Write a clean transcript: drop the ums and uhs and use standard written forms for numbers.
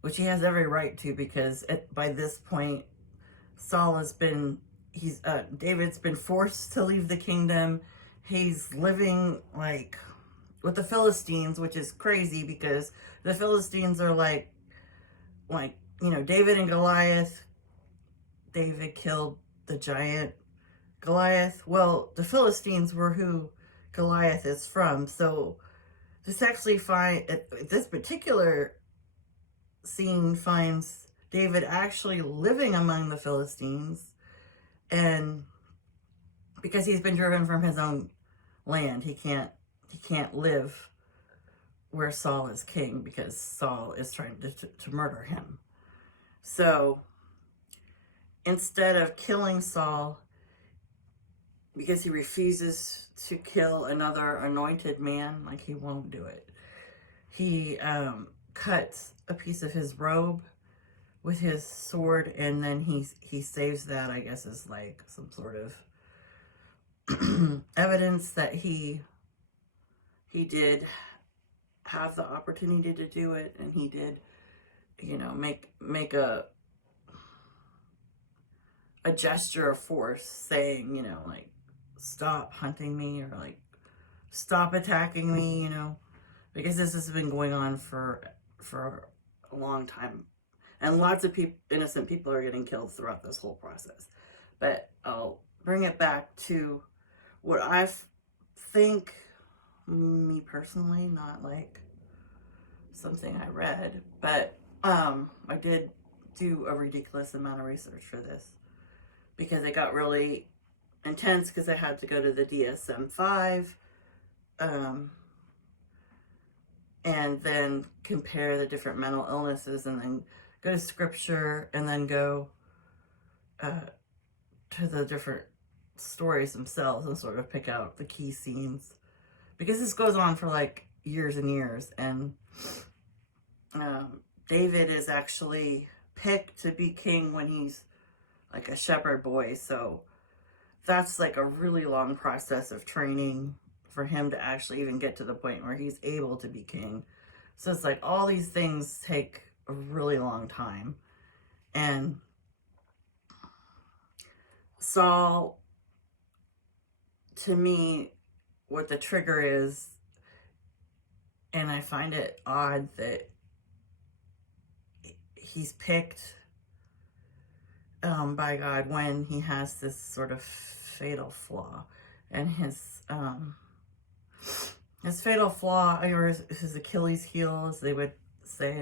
which he has every right to, because by this point, David's been forced to leave the kingdom. He's living like with the Philistines, which is crazy because the Philistines are David and Goliath. David killed the giant Goliath. Well, the Philistines were who Goliath is from. So this particular scene finds David actually living among the Philistines, and because he's been driven from his own land, he can't live where Saul is king because Saul is trying to murder him. So instead of killing Saul, because he refuses to kill another anointed man, like he won't do it, he cuts a piece of his robe with his sword, and then he saves that, I guess, as like some sort of evidence that he did have the opportunity to do it, and he did, make a gesture of force, saying, like, stop hunting me, or like, stop attacking me, because this has been going on for a long time, and lots of innocent people are getting killed throughout this whole process. But I'll bring it back to what I think, me personally, not like something I read, but I did do a ridiculous amount of research for this because it got really intense because I had to go to the DSM-5 and then compare the different mental illnesses, and then go to scripture, and then go to the different stories themselves and sort of pick out the key scenes, because this goes on for like years and years. And David is actually picked to be king when he's like a shepherd boy, so that's like a really long process of training for him to actually even get to the point where he's able to be king. So it's like all these things take a really long time. And Saul, to me, what the trigger is, and I find it odd that he's picked by God when he has this sort of fatal flaw. And his fatal flaw, or his Achilles heel, as they would say